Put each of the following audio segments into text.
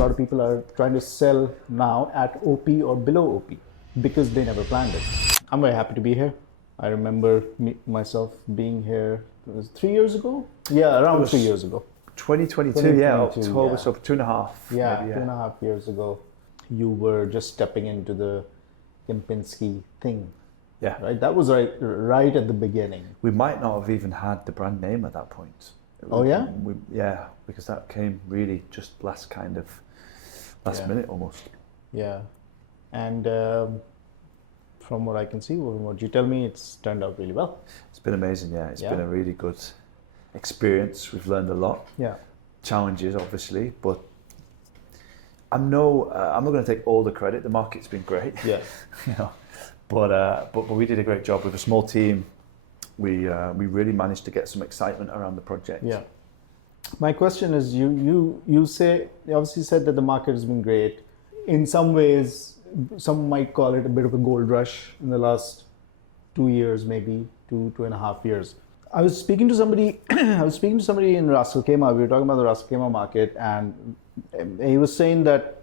lot of people are trying to sell now at OP or below OP because they never planned it. I'm very happy to be here. I remember myself being here, it was 3 years ago? Yeah, around 3 years ago. 2022, yeah, October, so 2.5. Yeah, maybe, 2.5 years ago. You were just stepping into the Kempinski thing. Yeah. Right? That was right at the beginning. We might not have even had the brand name at that point. Oh, yeah? Yeah, because that came really just last minute almost. Yeah. And from what I can see, from what you tell me, it's turned out really well. It's been amazing, yeah. It's been a really good experience. We've learned a lot. Yeah. Challenges, obviously, but I'm not going to take all the credit. The market's been great. Yeah. You know, but we did a great job with a small team. We really managed to get some excitement around the project. Yeah. My question is, you obviously said that the market has been great. In some ways, some might call it a bit of a gold rush in the last 2 years, maybe 2.5 years. I was speaking to somebody. In Ras Al Khaimah. We were talking about the Ras Al Khaimah market, and he was saying that,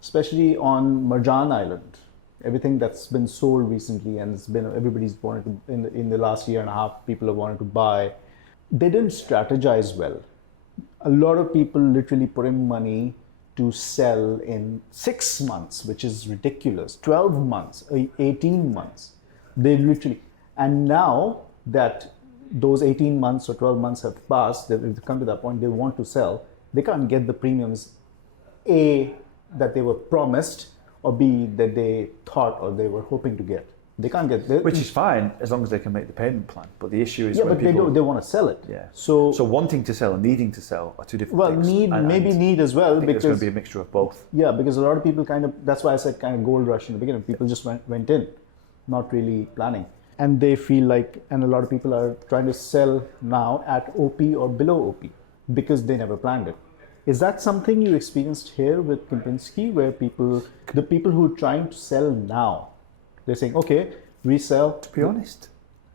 especially on Marjan Island, everything that's been sold recently, and everybody's wanted to, in the last year and a half, people have wanted to buy. They didn't strategize well. A lot of people literally put in money to sell in 6 months, which is ridiculous. 12 months, 18 months. They literally, and now that those 18 months or 12 months have passed, they've come to that point, they want to sell, they can't get the premiums, A, that they were promised, or B, that they thought or they were hoping to get. They can't get it. Which is fine, as long as they can make the payment plan. But the issue is but they want to sell it. Yeah. So wanting to sell and needing to sell are two different things. Well, need as well. I think because there's going to be a mixture of both. Yeah, because a lot of people that's why I said kind of gold rush in the beginning. People just went in, not really planning. And they feel like, and a lot of people are trying to sell now at OP or below OP because they never planned it. Is that something you experienced here with Kempinski, where the people who are trying to sell now, they're saying, okay, resell? To be honest,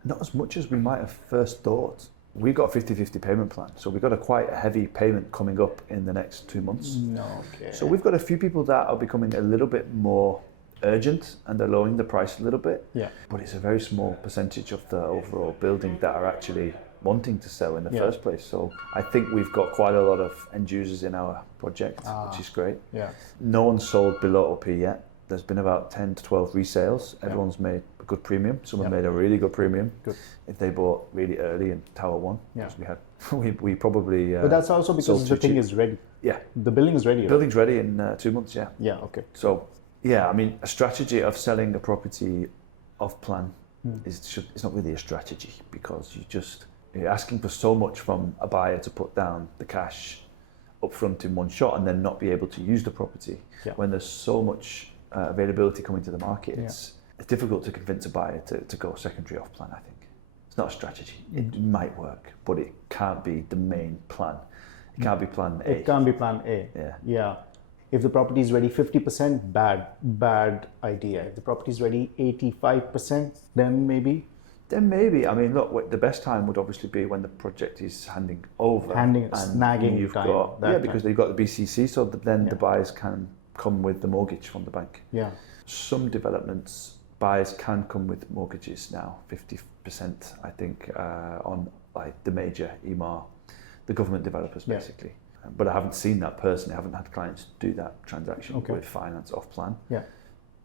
not as much as we might have first thought. We got a 50-50 payment plan, so we've got a quite heavy payment coming up in the next 2 months. No, okay. So we've got a few people that are becoming a little bit more urgent, and they're lowering the price a little bit. Yeah. But it's a very small percentage of the overall building that are actually wanting to sell in the first place. So I think we've got quite a lot of end users in our project, which is great. Yeah. No one's sold below OP yet. There's been about 10 to 12 resales. Everyone's made a good premium. Some have made a really good premium. Good. If they bought really early in Tower 1. Yeah. We probably... but that's also because the thing is ready. Yeah. The building is ready. The building's ready in 2 months, yeah. Yeah, okay. So, yeah, I mean, a strategy of selling a property off plan it's not really a strategy, because you're asking for so much from a buyer to put down the cash up front in one shot and then not be able to use the property when there's so much availability coming to the market. It's difficult to convince a buyer to go secondary off plan, I think. It's not a strategy. It might work, but it can't be the main plan. It can't be plan A. It can't be plan A. Yeah. If the property is ready 50%, bad idea. If the property is ready 85%, then maybe. I mean, look, the best time would obviously be when the project is handing over. Snagging you've time. got, because they've got the BCC, so that then the buyers can come with the mortgage from the bank. Yeah. Some developments, buyers can come with mortgages now, 50%, I think, on like the major EMAR, the government developers basically. But I haven't seen that personally. I haven't had clients do that transaction with finance off plan. Yeah.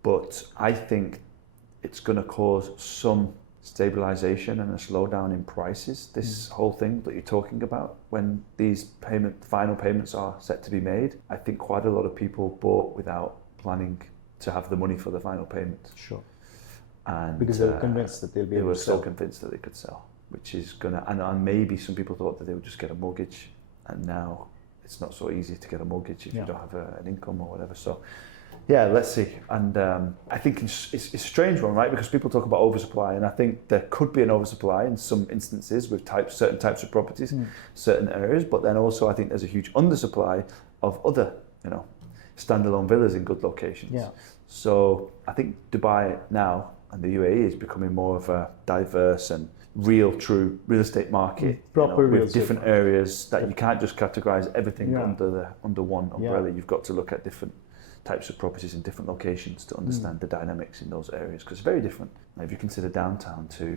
But I think it's going to cause some stabilization and a slowdown in prices. This whole thing that you're talking about, when these final payments are set to be made, I think quite a lot of people bought without planning to have the money for the final payment. Sure. And because they were convinced that they'll be able to sell. They were so convinced that they could sell, which is gonna, and maybe some people thought that they would just get a mortgage, and now it's not so easy to get a mortgage if you don't have an income or whatever. So yeah, let's see. And I think it's a strange one, right? Because people talk about oversupply, and I think there could be an oversupply in some instances with certain types of properties, certain areas. But then also I think there's a huge undersupply of other, standalone villas in good locations. Yeah. So I think Dubai now, And the UAE is becoming more of a diverse and real, true real estate market, Proper real with estate different market. areas that you can't just categorize everything Yeah. under one umbrella. Yeah. You've got to look at different types of properties in different locations to understand the dynamics in those areas, because it's very different. Now, if you consider downtown to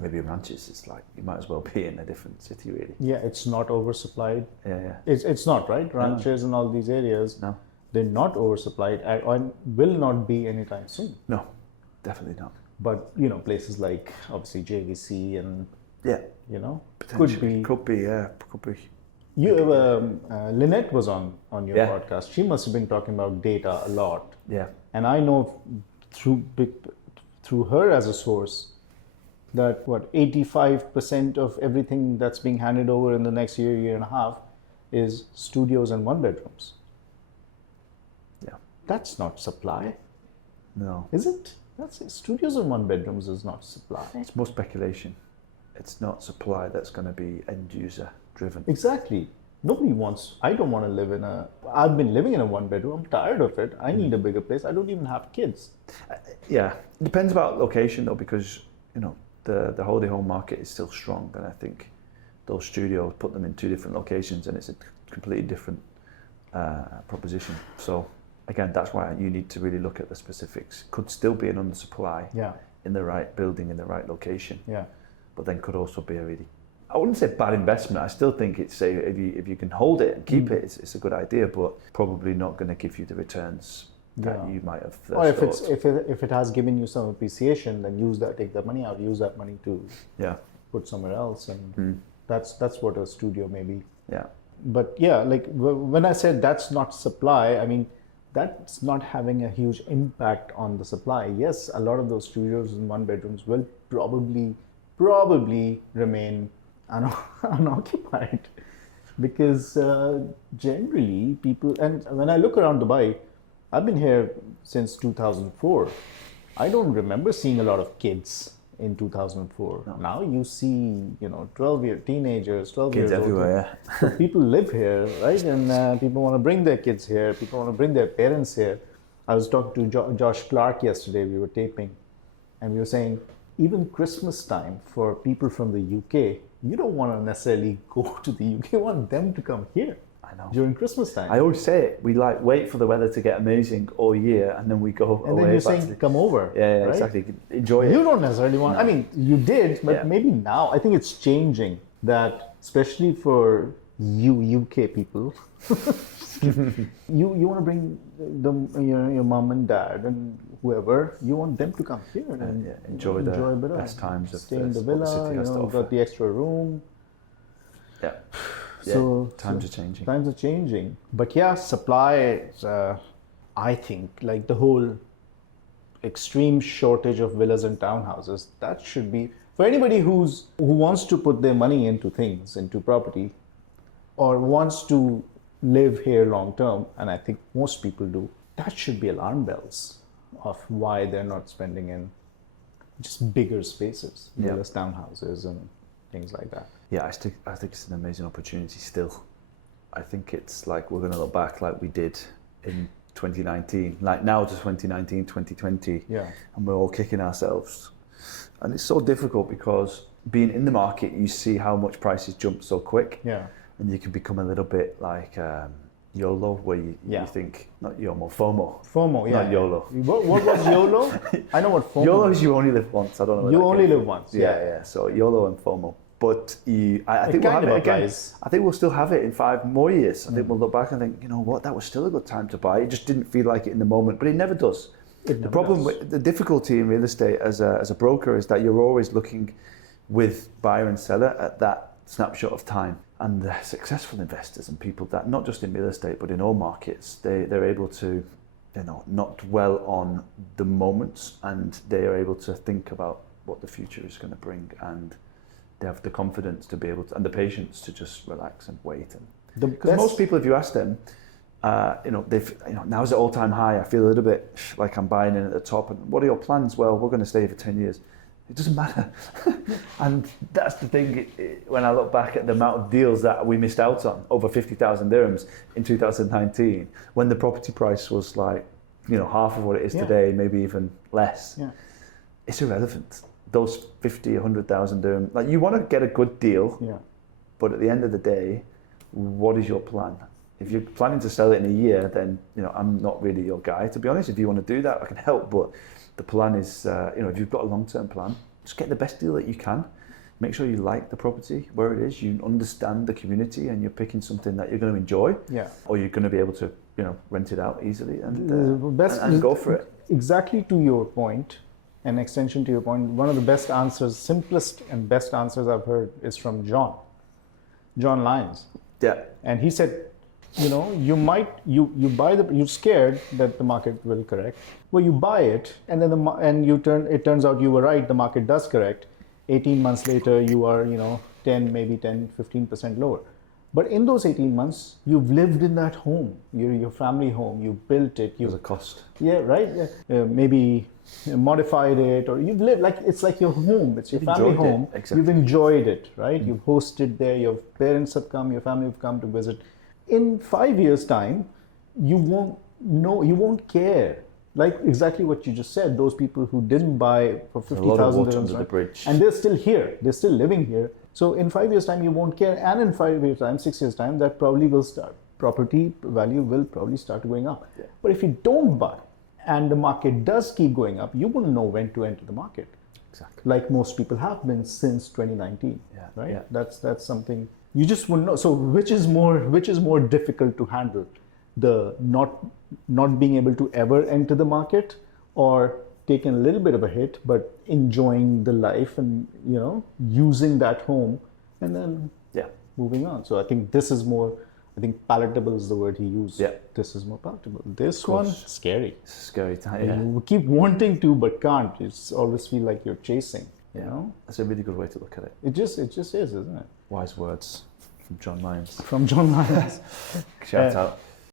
maybe Ranches, it's like you might as well be in a different city, really. Yeah, it's not oversupplied. Yeah. It's not, right? Ranches and all these areas, No, they're not oversupplied and will not be anytime soon. no, definitely not. But, places like obviously JVC and, Yeah, could be. Could be. Lynette was on your Yeah. podcast. She must have been talking about data a lot. Yeah, And I know through her as a source that 85% of everything that's being handed over in the next year and a half is studios and one bedrooms. yeah. That's not supply, No, is it? That's studios and one bedrooms is not supply. it's more speculation. It's not supply that's going to be end user driven. Exactly. Nobody wants. I don't want to live in a. I've been living in a one bedroom. I'm tired of it. I need a bigger place. I don't even have kids. Yeah, it depends about location though, because the holiday home market is still strong, and I think those studios put them in two different locations, and it's a completely different proposition. So again, that's why you need to really look at the specifics. Could still be an undersupply Yeah. in the right building in the right location, Yeah. but then could also be a really, I wouldn't say bad investment. I still think it's if you can hold it and keep it, it's a good idea, but probably not going to give you the returns that Yeah. you might have Or if thought. if it has given you some appreciation, then take that money out, use that money to Yeah, put somewhere else, and that's what a studio may be. yeah, But yeah, like when I said that's not supply, I mean that's not having a huge impact on the supply. Yes, a lot of those studios and one bedrooms will probably remain unoccupied because generally people, and when I look around Dubai, I've been here since 2004. I don't remember seeing a lot of kids in 2004. No. Now you see, 12-year teenagers, 12 kids years old. everywhere. So people live here, right? And people want to bring their kids here. People want to bring their parents here. I was talking to Josh Clark yesterday. We were taping, and we were saying, even Christmas time for people from the UK, you don't want to necessarily go to the UK. You want them to come here. I know. During Christmas time. I always say it. We wait for the weather to get amazing all year, and then we go and away. then you're back saying, come over. yeah, right? exactly. Enjoy it. You don't necessarily want. I mean, you did, but Yeah. maybe now. I think it's changing. That especially for you UK people, you want to bring your mom and dad and whoever. You want them to come here and enjoy the a bit best times of stay in the what the villa. city has to You've offer. got the extra room. Yeah. So times are changing. Times are changing. But yeah, supply, I think, like the whole extreme shortage of villas and townhouses, that should be, for anybody who wants to put their money into things, into property, or wants to live here long term, and I think most people do, that should be alarm bells of why they're not spending in just bigger spaces, Yeah. villas, townhouses, and things like that. Yeah, I think it's an amazing opportunity still. I think it's like we're going to look back like we did in 2019, like now to 2019, 2020, Yeah. and we're all kicking ourselves. And it's so difficult because being in the market, you see how much prices jump so quick, Yeah. and you can become a little bit like YOLO, where you think, not YOMO, FOMO. FOMO, yeah. Not YOLO. What was YOLO? I know what FOMO YOLO is. is you only live once. I don't know. where You that only came live from. once. Yeah. So YOLO and FOMO. But I It think we'll have kind of it again. applies. I think we'll still have it in 5 more years. I think we'll look back and think, you know what, that was still a good time to buy. It just didn't feel like it in the moment, but it never does. The problem with the difficulty in real estate as a broker is that you're always looking with buyer and seller at that snapshot of time. And the successful investors and people that, not just in real estate, but in all markets, they're able to, not dwell on the moments, and they are able to think about what the future is going to bring, and they have the confidence to be able to, and the patience to just relax and wait. And because most people, if you ask them, now's at all-time high. I feel a little bit like I'm buying in at the top. And what are your plans? Well, we're going to stay for 10 years. It doesn't matter. And that's the thing. When I look back at the amount of deals that we missed out on, over 50,000 dirhams in 2019, when the property price was like, half of what it is today, maybe even less. Yeah. it's irrelevant. Those 50, 100,000 dirham, like you want to get a good deal, Yeah. but at the end of the day, what is your plan? If you're planning to sell it in a year, then I'm not really your guy, to be honest. If you want to do that, I can help, but the plan is, if you've got a long-term plan, just get the best deal that you can. Make sure you like the property where it is, you understand the community, and you're picking something that you're going to enjoy, or you're going to be able to, rent it out easily and go for it. Exactly to your point, an extension to your point, one of the best answers, simplest and best answers I've heard is from John Lyons. Yeah. And he said, you buy you're scared that the market will correct. Well, you buy it, and then it turns out you were right, the market does correct. 18 months later, you are, 15% lower. But in those 18 months, you've lived in that home, your family home, you built it. There's a cost. Yeah, right. Maybe modified it, or you've lived, it's like your home, it's your family home. Exactly. You've enjoyed it, right? You've hosted there, your parents have come, your family have come to visit. In 5 years' time, you won't care. Like exactly what you just said, those people who didn't buy for 50,000 dirhams, the bridge. and they're still here, they're still living here. So in 5 years' time, you won't care, and in 5 years' time, 6 years' time, that probably will start. Property value will probably start going up. Yeah. But if you don't buy, and the market does keep going up, you won't know when to enter the market. Exactly. Like most people have been since 2019. Yeah. Right. Yeah. That's something you just wouldn't know. So which is more difficult to handle, the not being able to ever enter the market, or taking a little bit of a hit but enjoying the life and using that home and then moving on. So I think this is more. I think palatable is the word he used. Yeah. This is more palatable. This one, scary. It's a scary time. Yeah. You keep wanting to but can't. You always feel like you're chasing. That's a really good way to look at it. It just is, isn't it? Wise words from John Lyons. From John Lyons. Shout out.